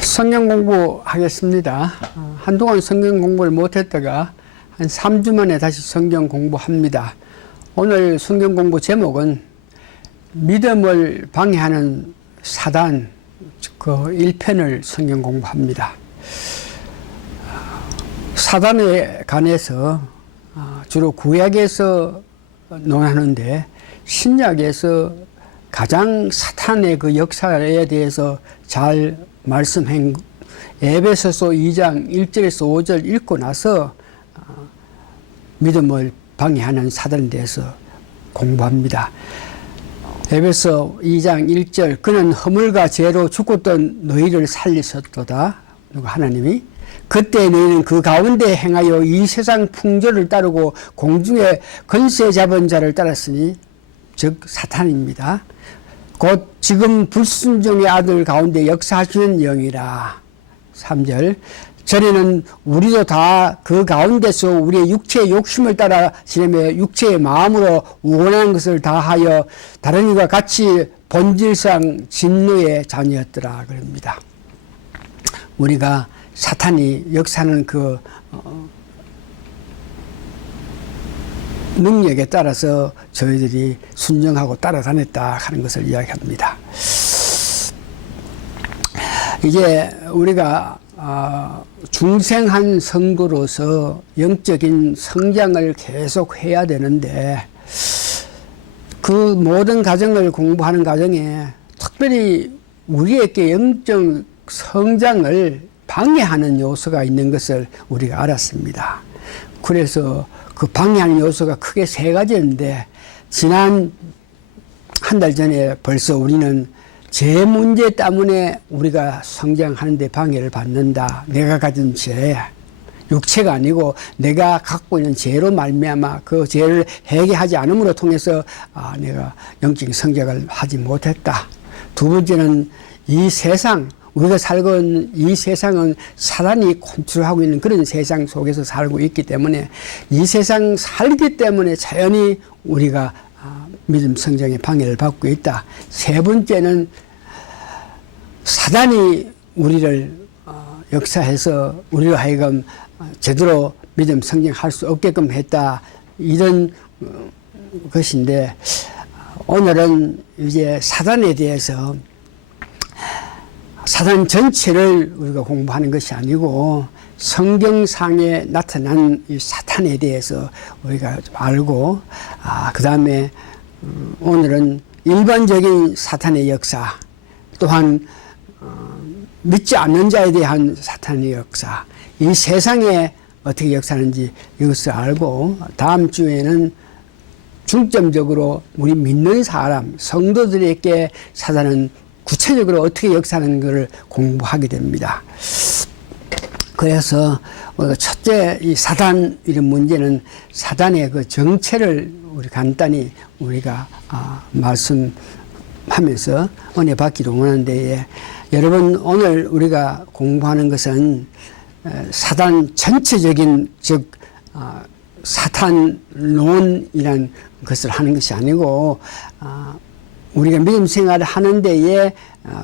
성경 공부하겠습니다. 한동안 성경 공부를 못했다가 한 3주 만에 다시 성경 공부합니다. 오늘 성경 공부 제목은 믿음을 방해하는 사단 그 1편을 성경 공부합니다. 사단에 관해서 주로 구약에서 논하는데 신약에서 가장 사탄의 그 역사에 대해서 잘 말씀한 에베소서 2장 1절에서 5절 읽고 나서 믿음을 방해하는 사단에 대해서 공부합니다. 에베소 2장 1절 그는 허물과 죄로 죽었던 너희를 살리셨도다. 누가 하나님이 그때 너희는 그 가운데 행하여 이 세상 풍조를 따르고 공중에 권세 잡은 자를 따랐으니 즉 사탄입니다. 곧 지금 불순종의 아들 가운데 역사하시는 영이라. 3절 전에는 우리도 다 그 가운데서 우리의 육체의 욕심을 따라 지내며 육체의 마음으로 원하는 것을 다하여 다른 이와 같이 본질상 진노의 자녀였더라 그럽니다. 우리가 사탄이 역사하는 그 능력에 따라서 저희들이 순종하고 따라다녔다 하는 것을 이야기합니다. 이제 우리가 중생한 성도로서 영적인 성장을 계속 해야 되는데 그 모든 과정을 공부하는 과정에 특별히 우리에게 영적 성장을 방해하는 요소가 있는 것을 우리가 알았습니다. 그래서 그 방해하는 요소가 크게 세 가지인데 지난 한 달 전에 벌써 우리는 죄 문제 때문에 우리가 성장하는 데 방해를 받는다. 내가 가진 죄, 육체가 아니고 내가 갖고 있는 죄로 말미암아 그 죄를 해결하지 않음으로 통해서 내가 영적인 성장을 하지 못했다. 두 번째는 이 세상, 우리가 살고 있는 이 세상은 사단이 컨트롤하고 있는 그런 세상 속에서 살고 있기 때문에 이 세상 살기 때문에 자연히 우리가 믿음 성장에 방해를 받고 있다. 세 번째는 사단이 우리를 역사해서 우리로 하여금 제대로 믿음 성장할 수 없게끔 했다. 이런 것인데 오늘은 이제 사단에 대해서 사단 전체를 우리가 공부하는 것이 아니고 성경상에 나타난 이 사탄에 대해서 우리가 좀 알고 그 다음에 오늘은 일반적인 사탄의 역사 또한 믿지 않는 자에 대한 사탄의 역사 이 세상에 어떻게 역사하는지 이것을 알고 다음 주에는 중점적으로 우리 믿는 사람 성도들에게 사단은 구체적으로 어떻게 역사하는 것을 공부하게 됩니다. 그래서 우리가 첫째 이 사단 이런 문제는 사단의 그 정체를 우리 간단히 우리가 말씀하면서 은혜 받기를 원하는데 여러분 오늘 우리가 공부하는 것은 사단 전체적인 즉 사탄론이란 것을 하는 것이 아니고 우리가 믿음 생활을 하는 데에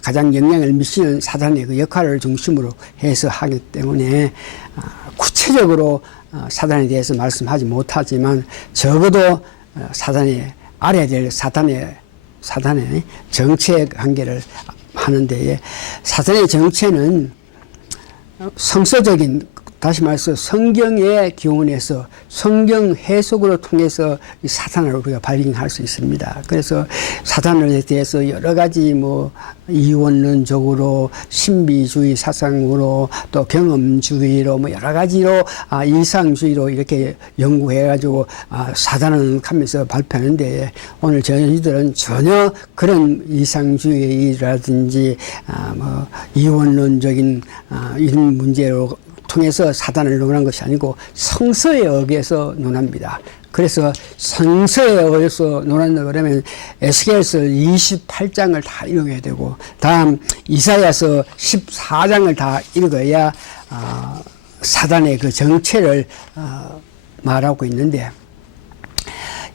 가장 영향을 미치는 사단의 그 역할을 중심으로 해서 하기 때문에 구체적으로 사단에 대해서 말씀하지 못하지만 적어도 사단이 알아야 될 사단의 정체 관계를 하는 데에 사단의 정체는 성서적인 다시 말해서 성경의 기원에서 성경 해석으로 통해서 이 사탄을 우리가 발견할 수 있습니다. 그래서 사탄에 대해서 여러 가지 이원론적으로 신비주의 사상으로 또 경험주의로 여러 가지로 이상주의로 이렇게 연구해가지고 사단을 하면서 발표하는데 오늘 저희들은 전혀 그런 이상주의라든지 이원론적인 이런 문제로 통해서 사단을 논한 것이 아니고 성서에 의해서 논합니다. 그래서 성서에 의해서 논한다 그러면 에스겔서 28장을 다 읽어야 되고 다음 이사야서 14장을 다 읽어야 사단의 그 정체를 말하고 있는데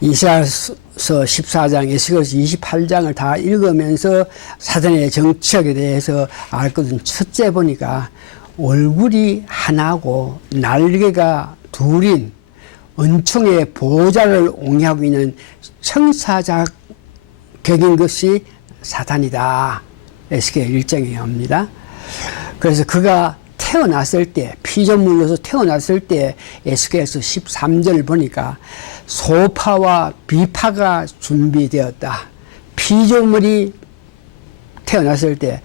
이사야서 14장, 에스겔서 28장을 다 읽으면서 사단의 정책에 대해서 알거든. 첫째 보니까 얼굴이 하나고 날개가 둘인 은총의 보호자를 옹이하고 있는 천사자 격인 것이 사단이다. 에스겔 1장에 합니다. 그래서 그가 태어났을 때, 피조물로서 태어났을 때 에스겔서 13절 보니까 소파와 비파가 준비되었다. 피조물이 태어났을 때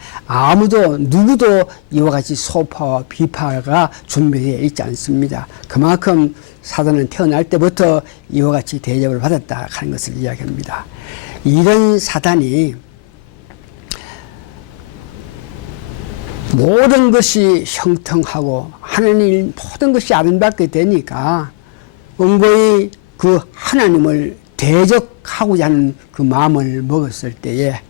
누구도 이와 같이 소파와 비파가 준비되어 있지 않습니다. 그만큼 사단은 태어날 때부터 이와 같이 대접을 받았다 하는 것을 이야기합니다. 이런 사단이 모든 것이 형통하고 하나님 모든 것이 아름답게 되니까 은고히 그 하나님을 대적하고자 하는 그 마음을 먹었을 때에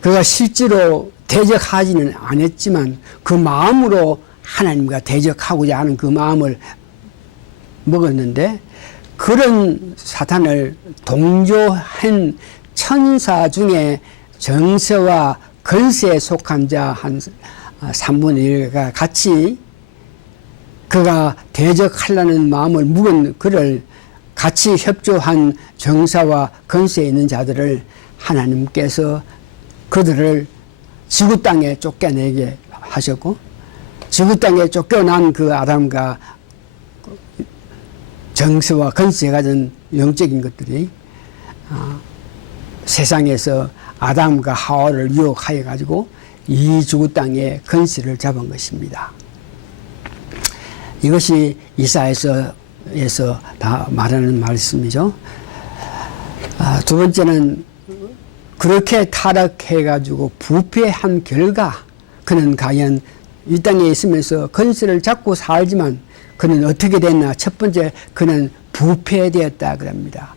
그가 실제로 대적하지는 않았지만 그 마음으로 하나님과 대적하고자 하는 그 마음을 먹었는데 그런 사탄을 동조한 천사 중에 정세와 건세에 속한 자 한 3분의 1가 같이 그가 대적하려는 마음을 묵은 그를 같이 협조한 정사와 건세에 있는 자들을 하나님께서 그들을 지구 땅에 쫓겨내게 하셨고 지구 땅에 쫓겨난 그 아담과 정세와 건세에 가진 영적인 것들이 세상에서 아담과 하와를 유혹하여 가지고 이 지구 땅에 건세를 잡은 것입니다. 이것이 이사야서에서 다 말하는 말씀이죠. 두 번째는 그렇게 타락해가지고 부패한 결과 그는 과연 이 땅에 있으면서 건세를 잡고 살지만 그는 어떻게 됐나? 첫 번째 그는 부패되었다 그럽니다.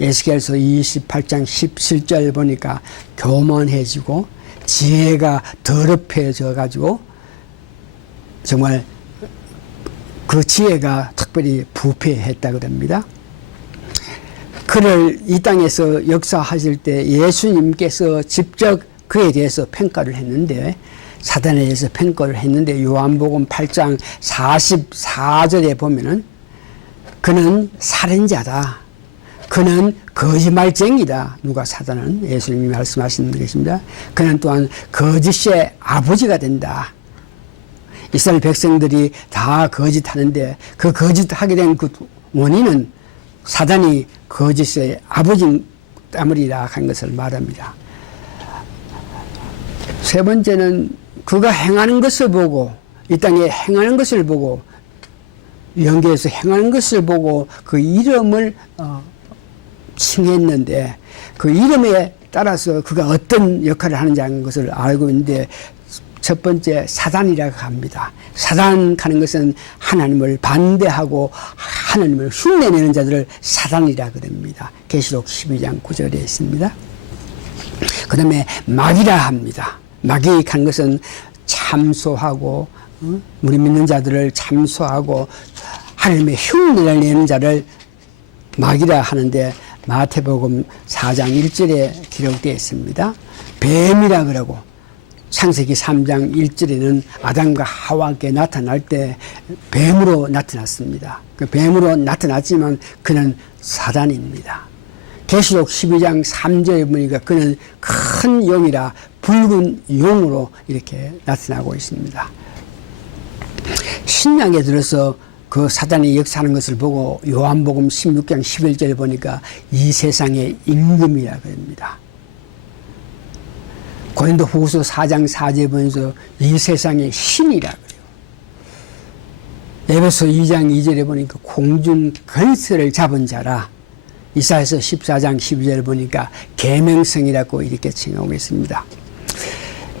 에스겔서 28장 17절 보니까 교만해지고 지혜가 더럽혀져 가지고 정말 그 지혜가 특별히 부패했다 그럽니다. 그를 이 땅에서 역사하실 때 예수님께서 직접 그에 대해서 평가를 했는데 사단에 대해서 평가를 했는데 요한복음 8장 44절에 보면은 그는 살인자다. 그는 거짓말쟁이다. 누가 사단은 예수님이 말씀하시는 것입니다. 그는 또한 거짓의 아버지가 된다. 이스라엘 백성들이 다 거짓하는데 그 거짓하게 된 그 원인은 사단이 거짓의 아버지 때문이라 한 것을 말합니다. 세 번째는 그가 행하는 것을 보고 이 땅에 행하는 것을 보고 영계에서 행하는 것을 보고 그 이름을 칭했는데 그 이름에 따라서 그가 어떤 역할을 하는지 하는 것을 알고 있는데 첫 번째 사단이라고 합니다. 사단 하는 것은 하나님을 반대하고 하나님을 흉내내는 자들을 사단이라 그럽니다. 계시록 12장 9절에 있습니다. 그 다음에 마귀라 합니다. 마귀 하는 것은 참소하고 우리 믿는 자들을 참소하고 하나님의 흉내를 내는 자를 마귀라 하는데 마태복음 4장 1절에 기록되어 있습니다. 뱀이라 그러고 창세기 3장 1절에는 아담과 하와에게 나타날 때 뱀으로 나타났습니다. 그 뱀으로 나타났지만 그는 사단입니다. 계시록 12장 3절에 보니까 그는 큰 용이라 붉은 용으로 이렇게 나타나고 있습니다. 신약에 들어서 그 사단이 역사하는 것을 보고 요한복음 16장 11절에 보니까 이 세상의 임금이라 그럽니다. 고린도후서 4장 4절에 보면서 이 세상의 신이라 그래요. 에베소 2장 2절에 보니까 공중 건설을 잡은 자라. 이사야서 14장 12절에 보니까 계명성이라고 이렇게 칭하고 있습니다.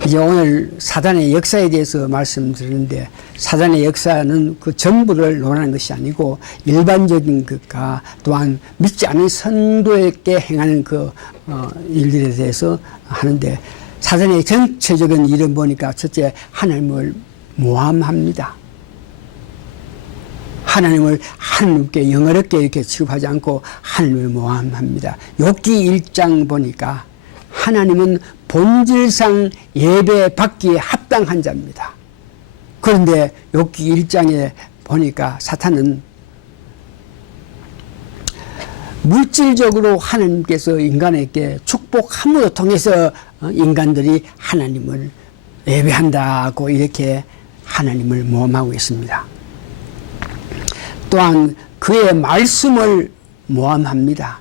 이제 오늘 사단의 역사에 대해서 말씀드리는데 사단의 역사는 그 전부를 논하는 것이 아니고 일반적인 것과 또한 믿지 않은 성도에게 행하는 그 일들에 대해서 하는데 사단의 전체적인 이름 보니까 첫째 하나님을 모함합니다. 하나님을 하나님께 영어롭게 이렇게 취급하지 않고 하나님을 모함합니다. 욥기 1장 보니까 하나님은 본질상 예배 받기에 합당한 자입니다. 그런데 욥기 1장에 보니까 사탄은 물질적으로 하나님께서 인간에게 축복함으로 통해서 인간들이 하나님을 예배한다고 이렇게 하나님을 모함하고 있습니다. 또한 그의 말씀을 모함합니다.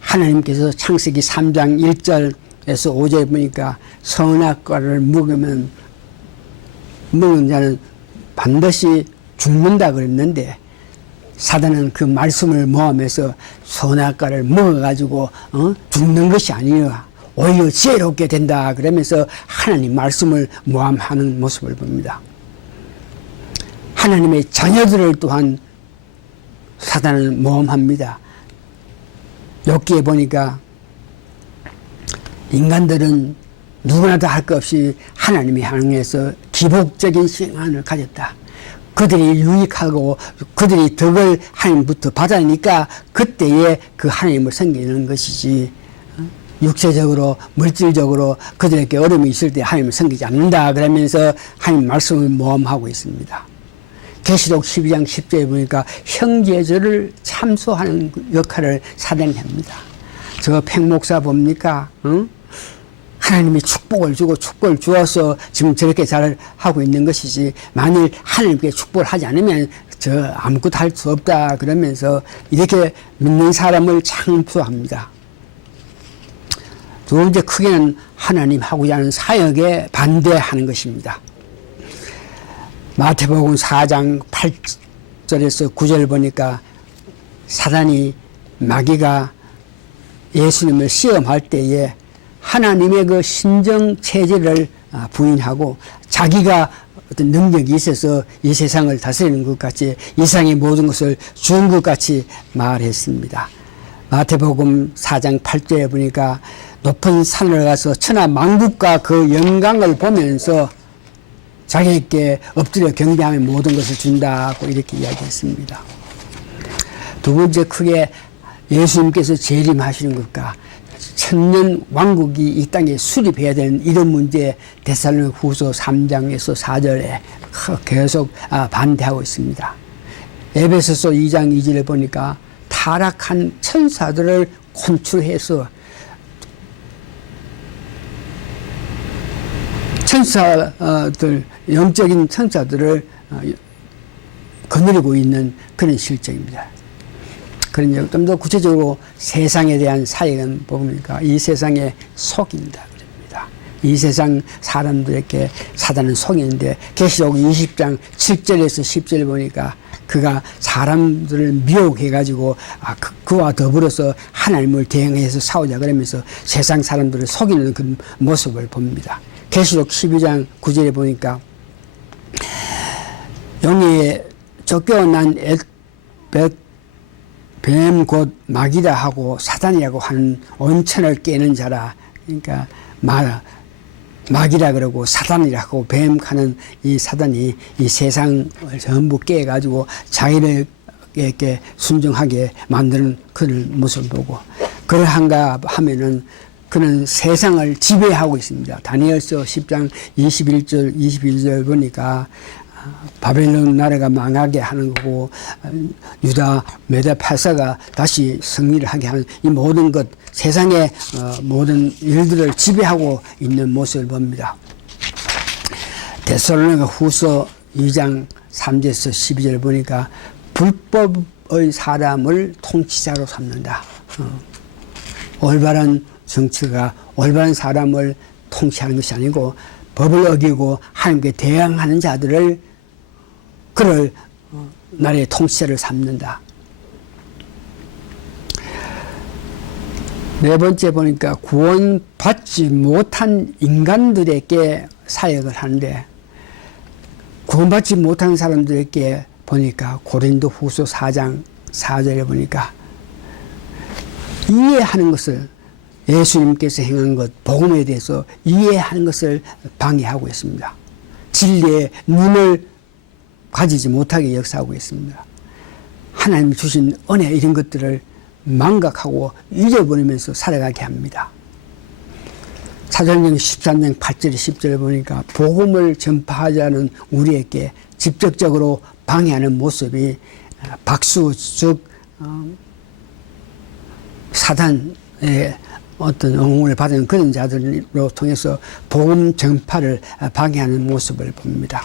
하나님께서 창세기 3장 1절에서 5절에 보니까 선악과를 먹으면 먹은 자는 반드시 죽는다 그랬는데 사단은 그 말씀을 모함해서 선악과를 먹어가지고 죽는 것이 아니라 오히려 지혜롭게 된다 그러면서 하나님 말씀을 모함하는 모습을 봅니다. 하나님의 자녀들을 또한 사단은 모함합니다. 욥기에 보니까 인간들은 누구나 다 할 것 없이 하나님을 향해서 기복적인 신앙을 가졌다. 그들이 유익하고 그들이 덕을 하나님부터 받으니까 그때에 그 하나님을 섬기는 것이지 육체적으로 물질적으로 그들에게 어려움이 있을 때 하나님을 섬기지 않는다 그러면서 하나님 말씀을 모함하고 있습니다. 계시록 12장 10절에 보니까 형제절을 참소하는 역할을 사단이 합니다. 저 팽목사 봅니까? 응? 하나님이 축복을 주고 축복을 주어서 지금 저렇게 잘 하고 있는 것이지 만일 하나님께 축복을 하지 않으면 저 아무것도 할 수 없다 그러면서 이렇게 믿는 사람을 참소합니다. 두 번째 크게는 하나님 하고자 하는 사역에 반대하는 것입니다. 마태복음 4장 8절에서 9절 보니까 사단이 마귀가 예수님을 시험할 때에 하나님의 그 신정 체제를 부인하고 자기가 어떤 능력이 있어서 이 세상을 다스리는 것 같이 이 세상의 모든 것을 준 것 같이 말했습니다. 마태복음 4장 8절에 보니까 높은 산을 가서 천하 만국과 그 영광을 보면서 자기에게 엎드려 경배하며 모든 것을 준다고 이렇게 이야기했습니다. 두 번째 크게 예수님께서 재림하시는 것과 천년 왕국이 이 땅에 수립해야 되는 이런 문제에 데살로니가후서 3장에서 4절에 계속 반대하고 있습니다. 에베소서 2장 2절에 보니까 타락한 천사들을 콘출해서 천사들, 영적인 천사들을 거느리고 있는 그런 실정입니다. 그런 좀 더 구체적으로 세상에 대한 사역은 보니까 이 세상에 속인다 그럽니다. 이 세상 사람들에게 사단은 속이는데 계시록 20장 7절에서 10절 보니까 그가 사람들을 미혹해가지고 그와 더불어서 하나님을 대항해서 싸우자 그러면서 세상 사람들을 속이는 그 모습을 봅니다. 계시록 12장 9절에 보니까 영에 쫓겨난 뱀 곧 마귀라 하고 사단이라고 하는 온천을 깨는 자라. 그러니까 마귀라 그러고 사단이라고 뱀 하는 이 사단이 이 세상을 전부 깨가지고 자기에게 순종하게 만드는 그런 모습을 보고 그러한가 하면은 그는 세상을 지배하고 있습니다. 다니엘서 10장 21절 22절 보니까 바벨론 나라가 망하게 하는 거고 유다 메다 파사가 다시 승리를 하게 하는 이 모든 것 세상의 모든 일들을 지배하고 있는 모습을 봅니다. 데살로니가후서 2장 3절에서 12절 보니까 불법의 사람을 통치자로 삼는다. 올바른 정치가 올바른 사람을 통치하는 것이 아니고 법을 어기고 하나님께 대항하는 자들을 그를 나라의 통치자를 삼는다. 네 번째 보니까 구원받지 못한 인간들에게 사역을 하는데 구원받지 못한 사람들에게 보니까 고린도후서 4장 4절에 보니까 이해하는 것을 예수님께서 행한 것, 복음에 대해서 이해하는 것을 방해하고 있습니다. 진리의 눈을 가지지 못하게 역사하고 있습니다. 하나님 주신 은혜 이런 것들을 망각하고 잊어버리면서 살아가게 합니다. 사도행전 13장 8절 10절에 보니까 복음을 전파하자는 우리에게 직접적으로 방해하는 모습이 박수 즉 사단의 어떤 응원을 받은 그런 자들로 통해서 복음 전파를 방해하는 모습을 봅니다.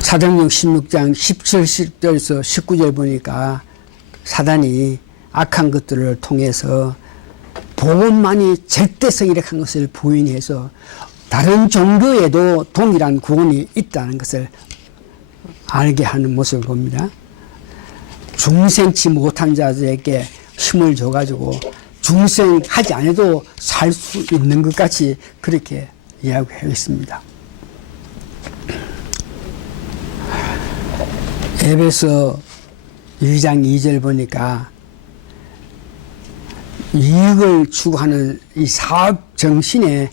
사도행전 16장 17절에서 19절 보니까 사단이 악한 것들을 통해서 복음만이 절대성이라는 것을 부인해서 다른 종교에도 동일한 구원이 있다는 것을 알게 하는 모습을 봅니다. 중생치 못한 자들에게 힘을 줘가지고 중생하지 않아도 살 수 있는 것 같이 그렇게 이야기하고 있습니다. 에베소 2장 2절 보니까 이익을 추구하는 이 사업 정신에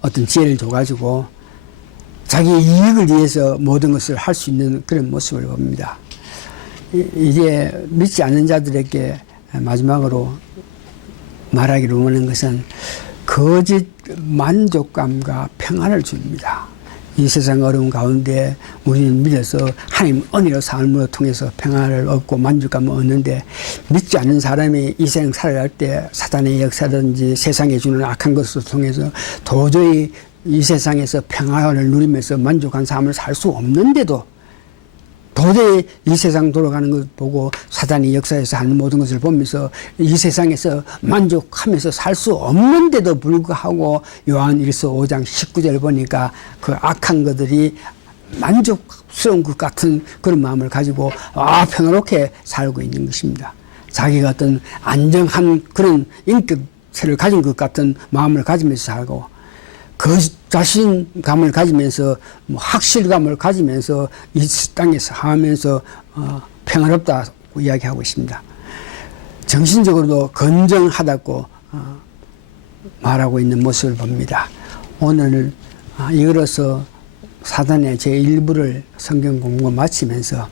어떤 지혜를 줘가지고 자기 이익을 위해서 모든 것을 할 수 있는 그런 모습을 봅니다. 이제 믿지 않는 자들에게 마지막으로 말하기로 원하는 것은 거짓 만족감과 평안을 줍니다. 이 세상 어려운 가운데 우리는 믿어서 하나님 은혜로 삶을 통해서 평안을 얻고 만족감을 얻는데 믿지 않는 사람이 이 세상 살아갈 때 사단의 역사든지 세상에 주는 악한 것을 통해서 도저히 이 세상에서 평안을 누리면서 만족한 삶을 살 수 없는데도 도저히 이 세상 돌아가는 것 보고 사단이 역사에서 하는 모든 것을 보면서 이 세상에서 만족하면서 살 수 없는데도 불구하고 요한일서 5장 19절 보니까 그 악한 것들이 만족스러운 것 같은 그런 마음을 가지고 평화롭게 살고 있는 것입니다. 자기가 어떤 안정한 그런 인격체를 가진 것 같은 마음을 가지면서 살고 그 자신감을 가지면서 확실감을 가지면서 이 땅에서 하면서 평화롭다고 이야기하고 있습니다. 정신적으로도 건정하다고 말하고 있는 모습을 봅니다. 오늘 이걸로서 사단의 제1부를 성경 공부 마치면서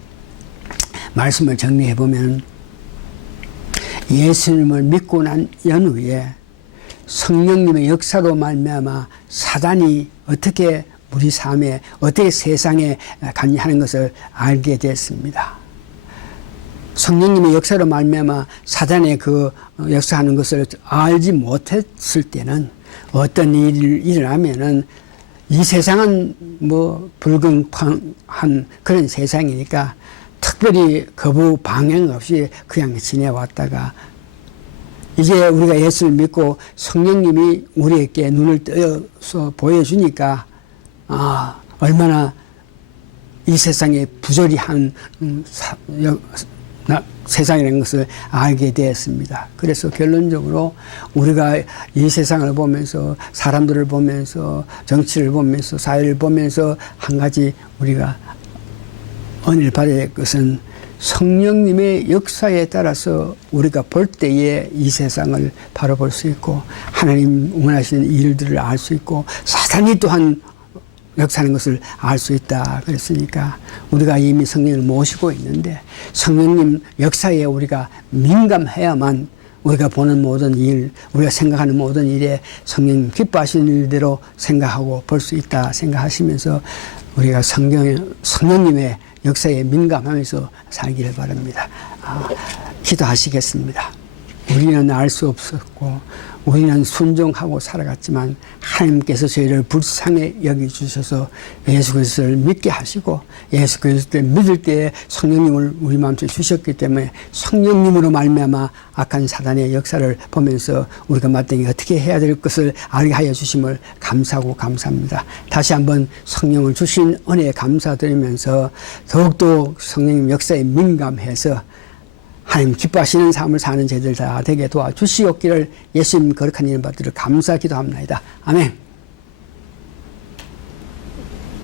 말씀을 정리해 보면 예수님을 믿고 난 연후에 성령님의 역사로 말미암아 사단이 어떻게 우리 삶에 어떻게 세상에 관여하는 것을 알게 됐습니다. 성령님의 역사로 말미암아 사단의 그 역사하는 것을 알지 못했을 때는 어떤 일이 일어나면은 이 세상은 뭐 불공평한 그런 세상이니까 특별히 거부 방향 없이 그냥 지내왔다가 이제 우리가 예수를 믿고 성령님이 우리에게 눈을 떠서 보여주니까 얼마나 이 세상에 부조리한 세상이라는 것을 알게 되었습니다. 그래서 결론적으로 우리가 이 세상을 보면서 사람들을 보면서 정치를 보면서 사회를 보면서 한 가지 우리가 은혜를 받아야 될 것은 성령님의 역사에 따라서 우리가 볼 때에 이 세상을 바라볼 수 있고 하나님 원하시는 일들을 알 수 있고 사단이 또한 역사하는 것을 알 수 있다 그랬으니까 우리가 이미 성령을 모시고 있는데 성령님 역사에 우리가 민감해야만 우리가 보는 모든 일, 우리가 생각하는 모든 일에 성령님 기뻐하시는 일대로 생각하고 볼 수 있다 생각하시면서 우리가 성령님의 역사에 민감하면서 살기를 바랍니다. 기도하시겠습니다. 우리는 알 수 없었고 우리는 순종하고 살아갔지만 하나님께서 저희를 불쌍히 여기주셔서 예수 그리스도를 믿게 하시고 예수 그리스도를 믿을 때에 성령님을 우리 마음속에 주셨기 때문에 성령님으로 말미암아 악한 사단의 역사를 보면서 우리가 마땅히 어떻게 해야 될 것을 알게 하여 주심을 감사하고 감사합니다. 다시 한번 성령을 주신 은혜에 감사드리면서 더욱더 성령님 역사에 민감해서 하나님 기뻐하시는 삶을 사는 저희들 다 되게 도와주시옵기를 예수님 거룩한 이름 받들어 감사 기도합니다. 아멘.